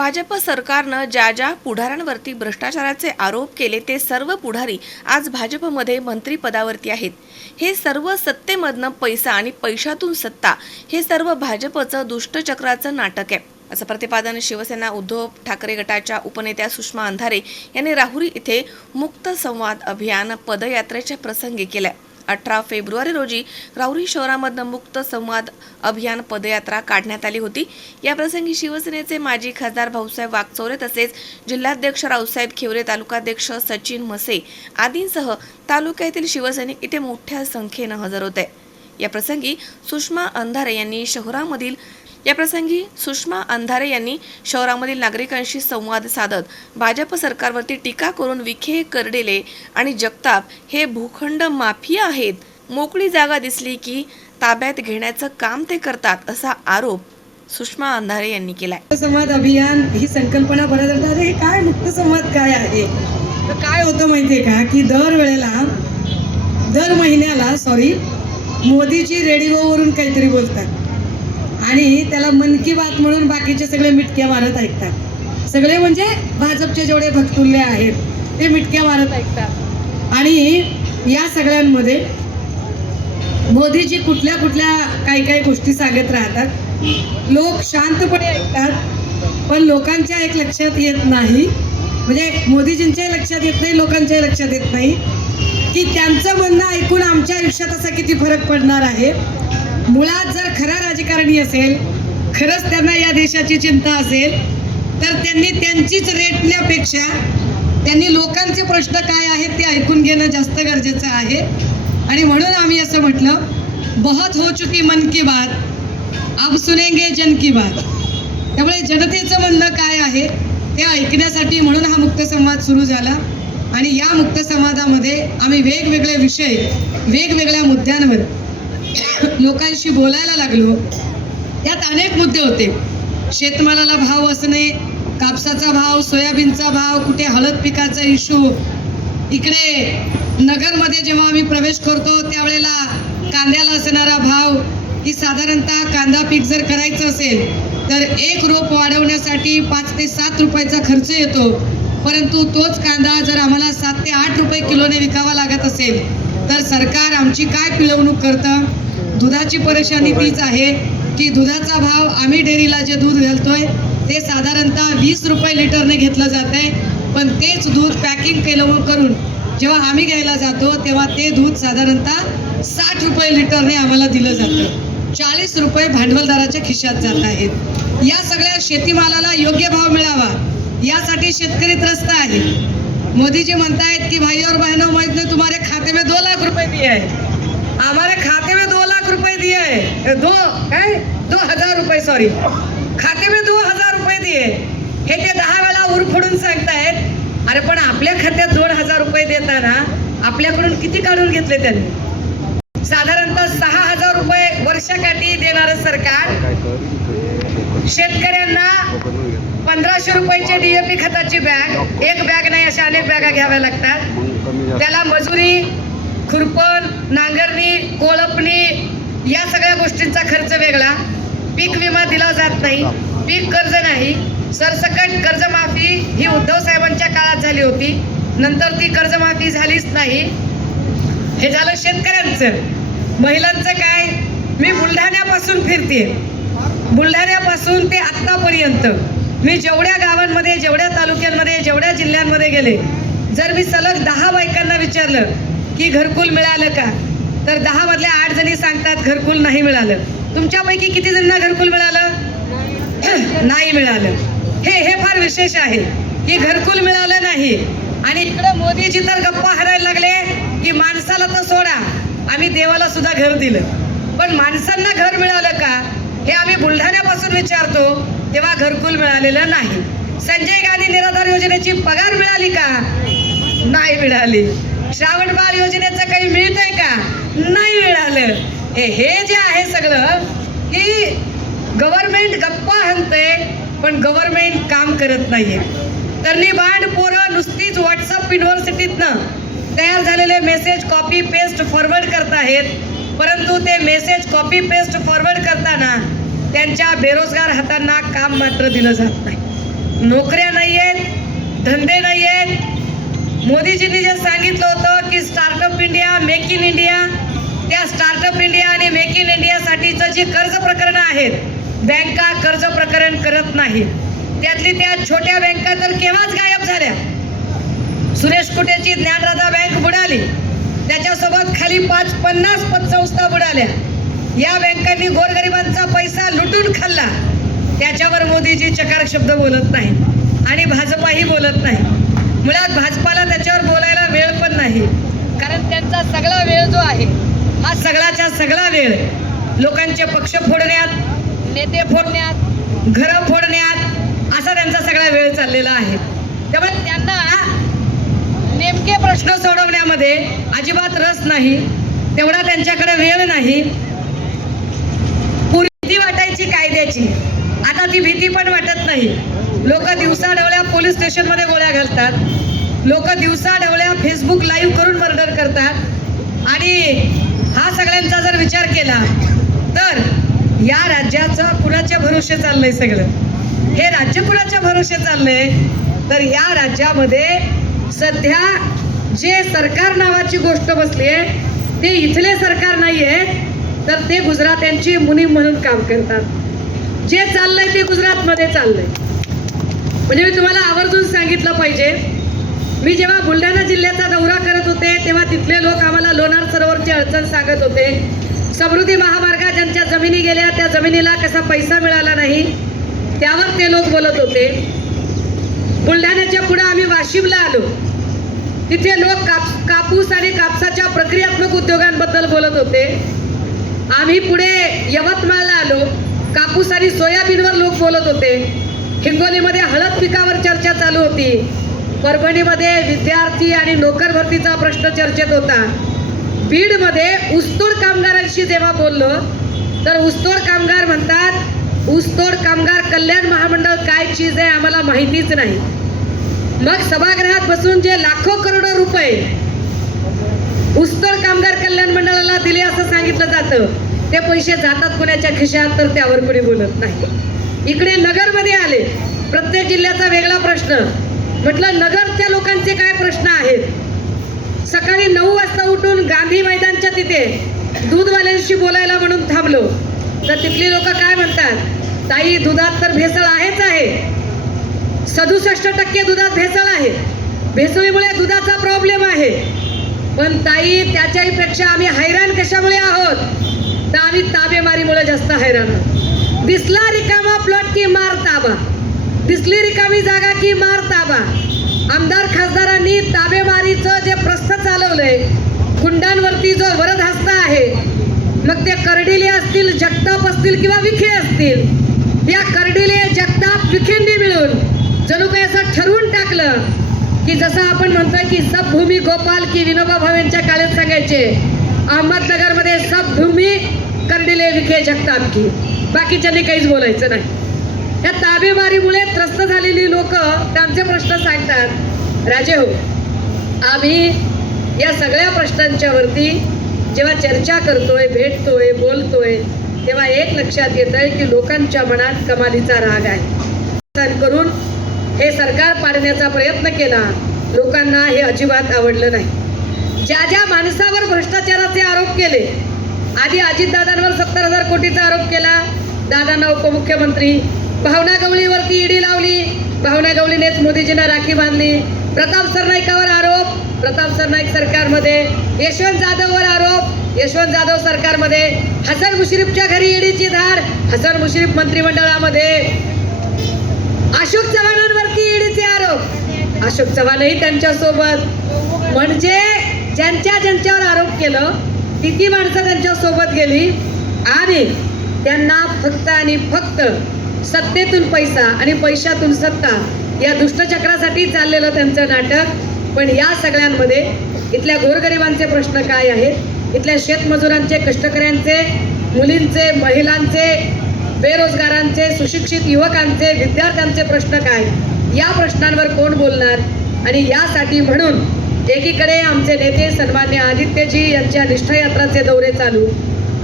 भाजप सरकारनं ज्या ज्या पुढाऱ्यांवरती भ्रष्टाचाराचे आरोप केले ते सर्व पुढारी आज भाजपमध्ये मंत्रीपदावरती आहेत. हे सर्व सत्तेमधनं पैसा आणि पैशातून सत्ता हे सर्व भाजपचं दुष्टचक्राचं नाटक आहे. असं प्रतिपादन शिवसेना उद्धव ठाकरे गटाच्या उपनेत्या सुषमा अंधारे यांनी राहुरी इथे मुक्त संवाद अभियान पदयात्रेच्या प्रसंगी केलंय. अठरा फेब्रुवारी रोजी राऊरी शहरामधनं मुक्त संवाद अभियान पदयात्रा काढण्यात आली होती. याप्रसंगी शिवसेनेचे माजी खासदार भाऊसाहेब वागचौरे तसेच जिल्हाध्यक्ष रावसाहेब खेवरे तालुकाध्यक्ष सचिन मसे आदींसह तालुक्यातील शिवसैनिक इथे मोठ्या संख्येनं हजर होते. या प्रसंगी सुषमा अंधारे यांनी शहरामधील याप्रसंगी सुषमा अंधारे यांनी शहरामधील नागरिकांशी संवाद साधत भाजप सरकारवरती टीका करून विखे कर्डेले आणि जगताप हे भूखंड माफिया आहेत. मोकळी जागा दिसली की ताब्यात घेण्याचं काम ते करतात असा आरोप सुषमा अंधारे यांनी केलाय. संवाद अभियान ही संकल्पना बऱ्याच जणांना, अरे हे काय मुक्त संवाद काय आहे? तर काय होतं माहितीये का? की दर वेळेला दर महिन्याला सॉरी मोदीजी रेडिओवरून काहीतरी बोलतात. आणि त्याला मन की बात म्हणून बाकीचे सगळे मिटक्या मारत ऐकतात. सगळे म्हणजे भाजपचे जेवढे भक्तुल्य आहेत ते मिटक्या मारत ऐकतात. आणि या सगळ्यांमध्ये मोदीजी कुठल्या कुठल्या काही काही गोष्टी सांगत राहतात. लोक शांतपणे ऐकतात पण लोकांच्या एक लक्षात येत नाही. म्हणजे मोदीजींच्याही लक्षात येत नाही लोकांच्याही लक्षात येत नाही की त्यांचं म्हणणं ऐकून आमच्या आयुष्यात असा किती फरक पडणार आहे. मुळात जर खरा राजकारणी असेल खरंच त्यांना या देशाची चिंता असेल तर त्यांनी त्यांचीच रेटण्यापेक्षा त्यांनी लोकांचे प्रश्न काय आहेत ते ऐकून घेणं जास्त गरजेचं आहे. आणि म्हणून आम्ही असं म्हटलं बहुत हो चुकी मन की बात अब सुनेंगे जन की बात. त्यामुळे जनतेचं म्हणणं काय आहे ते ऐकण्यासाठी म्हणून हा मुक्त संवाद सुरू झाला. आणि या मुक्त संवादामध्ये आम्ही वेगवेगळे विषय वेगवेगळ्या मुद्द्यांवर लोकांशी बोलायला लागलो. यात अनेक मुद्दे होते. शेतमालाला भाव असणे कापसाचा भाव सोयाबीनचा भाव कुठे हळद पिकाचा इशू इकडे नगरमध्ये जेव्हा आम्ही प्रवेश करतो त्यावेळेला कांद्याला असणारा भाव. की साधारणतः कांदा पीक जर करायचं असेल तर एक रोप वाढवण्यासाठी पाच ते सात रुपयाचा खर्च येतो. परंतु तोच कांदा जर आम्हाला सात ते आठ रुपये किलोने विकावा लागत असेल तर सरकार आमची काय पिळवणूक करतं? दुधाची परेशानी तीच आहे की दुधाचा भाव आम्ही डेअरीला जे दूध घालतोय ते साधारणतः वीस रुपये लिटरने घेतलं जात आहे. पण तेच दूध पॅकिंग केलं करून जेव्हा आम्ही घ्यायला जातो तेव्हा ते दूध साधारणतः साठ रुपये लिटरने आम्हाला दिलं जातं. चाळीस रुपये भांडवलदाराच्या खिशात जात आहेत. या सगळ्या शेतीमालाला योग्य भाव मिळावा यासाठी शेतकरी त्रस्त आहे. मोदीजी म्हणतायत की भाई और बहनों मैंने तुम्हारे खाते में दो लाख रुपए दिए है. हमारे खाते में दो लाख रुपए दिए है दो काय? दो हजार रुपये सॉरी खाते में दो हजार रुपये दिए. हे ते दहा वेळा उरफडून सांगतायत. अरे पण आपल्या खात्यात दोन हजार रुपये देताना आपल्याकडून किती काढून घेतले त्यांनी? साधारणतः सहा हजार रुपये वर्षाकाठी देणार सरकार शेतकऱ्यांना पंधराशे रुपयाची डीएपी खताची बॅग एक बॅग नाही अशा अनेक बॅगा घ्याव्या लागतात. त्याला मजुरी खुरपण नांगरणी कोळपणी या सगळ्या गोष्टींचा खर्च वेगळा. पीक विमा दिला जात नाही. पीक कर्ज नाही. सरसकट कर्जमाफी ही उद्धव साहेबांच्या काळात झाली होती. नंतर ती कर्जमाफी झालीच नाही. हे झालं शेतकऱ्यांचं. महिलांचं काय? मी बुलढाण्यापासून फिरते बुलढाण्यापासून ते आत्तापर्यंत. मी जेवढ्या गावांमध्ये जेवढ्या तालुक्यांमध्ये जेवढ्या जिल्ह्यांमध्ये गेले जर मी सलग दहा बायकांना विचारलं की घरकुल मिळालं का? तर दहा मधल्या आठ जणी सांगतात घरकुल नाही मिळालं. तुमच्यापैकी किती जणांना घरकुल मिळालं? नाही मिळालं. हे हे फार विशेष आहे की घरकुल मिळालं नाही. आणि इकडे मोदीजी तर गप्पा हरायला लागले की माणसाला तर सोडा आम्ही देवाला सुद्धा घर दिलं. पण माणसांना घर मिळालं का? हे आम्ही बुलढाण्यापासून विचारतो तेव्हा घरकुल मिळालेलं नाही. संजय गांधी निराधार योजनेची पगार मिळाली का? नाही मिळाली. श्रावण बाळ योजनेचं काही मिळ का हे हे जे आहे सगळं की गव्हर्नमेंट गप्पा हलते पण गव्हर्नमेंट काम करत नाहीये. तरणी बांड पोरं नुसतीच व्हॉट्सअप युनिव्हर्सिटीतनं तयार झालेले मेसेज कॉपी पेस्ट फॉरवर्ड करत आहेत. परंतु ते मेसेज कॉपी पेस्ट फॉरवर्ड करताना त्यांच्या बेरोजगार हातांना काम मात्र दिलं जात नाही. नोकऱ्या नाही आहेत धंदे नाही आहेत मोदीजींनी जे सांगितलं होतं की startup India make in India त्या स्टार्टअप इंडिया आणि मेक इन इंडियासाठीचं जी कर्ज प्रकरणं आहेत बँका कर्ज प्रकरण करत नाही त्यातली त्या छोट्या बँका तर केव्हाच गायब झाल्या? सुरेश कुटेची ज्ञानराधा बँक बुडाली. त्याच्यासोबत खाली पाच पन्नास पतसंस्था बुडाल्या. या बँकांनी गोरगरिबांचा पैसा लुटून खाल्ला. त्याच्यावर मोदीजी चकार शब्द बोलत नाही आणि भाजपाही बोलत नाही मुळात भाजपाला त्याच्यावर बोलायला वेळ पण नाही. कारण त्यांचा सगळा वेळ जो आहे हा सगळाच्या सगळा वेळ लोकांचे पक्ष फोडण्यात नेते फोडण्यात घरं फोडण्यात असा त्यांचा सगळा वेळ चाललेला आहे. त्यामुळे त्यांना नेमके प्रश्न सोडवण्यामध्ये अजिबात रस नाही तेवढा त्यांच्याकडे वेळ नाही. पूर्वी भीती वाटायची कायद्याची. आता ती भीती पण वाटत नाही. लोक दिवसा ढवळ्या पोलीस स्टेशनमध्ये गोळ्या घालतात. लोक दिवसा ढवळ्या फेसबुक लाईव्ह करून मर्डर करतात. आणि हा सगळ्यांचा जर विचार केला तर या राज्याचं कुणाच्या भरोसे चाललंय सगळं? हे राज्य कुणाच्या भरोसे चाललंय? तर या राज्यामध्ये सध्या जे सरकार नावाची गोष्ट बसली आहे ते इथले सरकार नाही आहे तर ते गुजरात्यांची मुनीम म्हणून काम करतात. जे चाललंय ते गुजरातमध्ये चाललंय. म्हणजे मी तुम्हाला आवर्जून सांगितलं पाहिजे मी जेव्हा बुलढाणा जिल्ह्याचा दौरा करत होते तेव्हा तिथले लोक आम्हाला लोणार सरोवरची अडचण सांगत होते. समृद्धी महामार्गात ज्यांच्या जमिनी गेल्या त्या जमिनीला कसा पैसा मिळाला नाही त्यावर ते लोक बोलत होते. बुलढाण्याच्या पुढे आम्ही वाशिमला आलो. तिथे लोक काप कापूस आणि कापसाच्या प्रक्रियात्मक उद्योगांबद्दल बोलत होते. आम्ही पुढे यवतमाळला आलो. कापूस आणि सोयाबीनवर लोक बोलत होते. हिंगोलीमध्ये हळद पिकावर चर्चा चालू होती. परभणीमध्ये विद्यार्थी आणि नोकर भरतीचा प्रश्न चर्चेत होता. बीडमध्ये ऊसतोड कामगारांशी जेव्हा बोललो तर ऊसतोड कामगार म्हणतात ऊसतोड कामगार कल्याण महामंडळ काय चीज आहे आम्हाला माहितीच नाही. मग सभागृहात बसून जे लाखो करोडो रुपये ऊसतोड कामगार कल्याण मंडळाला दिले असं सांगितलं जातं ते पैसे जातात कोणाच्या खिशात तर त्यावर कुणी बोलत नाही. इकडे नगरमध्ये आले. प्रत्येक जिल्ह्याचा वेगळा प्रश्न. म्हटलं नगरच्या लोकांचे काय प्रश्न आहेत? सकाळी नऊ वाजता उठून गांधी मैदानच्या तिथे दूधवाल्यांशी बोलायला म्हणून थांबलो. तर तिथली लोक काय म्हणतात? ताई दुधात तर भेसळ आहेच आहे. सदुसष्ट टक्के दुधात भेसळ आहे. भेसळीमुळे दुधाचा प्रॉब्लेम आहे. पण ताई त्याच्याही पेक्षा आम्ही हैराण कशामुळे आहोत? तर आम्ही ताबेमारीमुळे जास्त हैराण आहोत. दिसला रिकामा प्लॉट की मार ताबा. दिसली रिकामी जागा की मार ताबा. आमदार खासदारांनी ताबेमारीचं जे प्रस्थ चालवलंय कुंडांवरती जो वरद हस्त आहे मग ते करडिले असतील जगताप असतील किंवा विखे असतील या करडिले जगताप विखेंनी मिळून जणू काही असं ठरवून टाकलं की जसं आपण म्हणतोय की सबभूमी गोपाल की विनोबा भावेंच्या काळात सांगायचे अहमदनगरमध्ये सबभूमी करडिले विखे जगताप की. बाकीच्यांनी काहीच बोलायचं नाही. या ताबेमारीमुळे त्रस्त झालेली लोक त्यांचे प्रश्न सांगतात. राजे हो आम्ही या सगळ्या प्रश्नांच्या वरती जेव्हा चर्चा करतोय भेटतोय बोलतोय तेव्हा एक लक्षात येत आहे की लोकांच्या मनात कमालीचा राग आहे. करून हे सरकार पाडण्याचा प्रयत्न केला लोकांना हे अजिबात आवडलं नाही. ज्या ज्या माणसावर भ्रष्टाचाराचे आरोप केले आधी अजितदादांवर सत्तर हजार कोटीचा आरोप केला दादांना उपमुख्यमंत्री भावना गवळीवरती ईडी लावली. भावना गवळीनेच मोदीजींना राखी बांधली. प्रताप सरनाईकावर आरोप. प्रताप सरनाईक सरकारमध्ये. यशवंत जाधववर आरोप. यशवंत जाधव सरकारमध्ये. हसन मुश्रीफच्या घरी ईडीची धाड. हसन मुश्रीफ मंत्रिमंडळामध्ये. अशोक चव्हाणांवरती ईडीचे आरोप. अशोक चव्हाणही त्यांच्यासोबत. म्हणजे ज्यांच्या ज्यांच्यावर आरोप केलं ती ती माणसं त्यांच्यासोबत गेली आणि त्यांना फक्त आणि फक्त सत्तेतून पैसा आणि पैशातून सत्ता या दुष्टचक्रासाठी चाललेलं त्यांचं नाटक. पण या सगळ्यांमध्ये इथल्या गोरगरिबांचे प्रश्न काय आहेत? इथल्या शेतमजुरांचे कष्टकऱ्यांचे मुलींचे महिलांचे बेरोजगारांचे सुशिक्षित युवकांचे विद्यार्थ्यांचे प्रश्न काय? या प्रश्नांवर कोण बोलणार? आणि यासाठी म्हणून एकीकडे आमचे नेते सन्मान्य आदित्यजी यांच्या निष्ठायात्राचे दौरे चालू.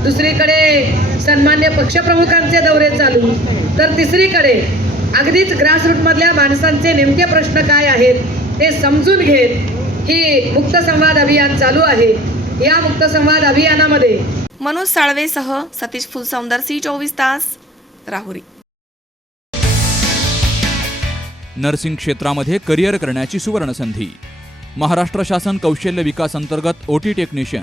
दुसरीकडे सन्मान्य पक्षप्रमुखांचे दौरे चालू. तर तिसरीकडे अगदीच ग्रासरूटमधल्या माणसांचे नेमके प्रश्न काय आहेत ते समजून घेत ही मुक्त संवाद अभियान चालू आहे. या मुक्त संवाद अभियानामध्ये मनोज साळवेसह सतीश फुलसौंदर सी चोवीस तास राहुरी. नर्सिंग क्षेत्रामध्ये करिअर करण्याची सुवर्णसंधी. महाराष्ट्र शासन कौशल्य विकास अंतर्गत OT technician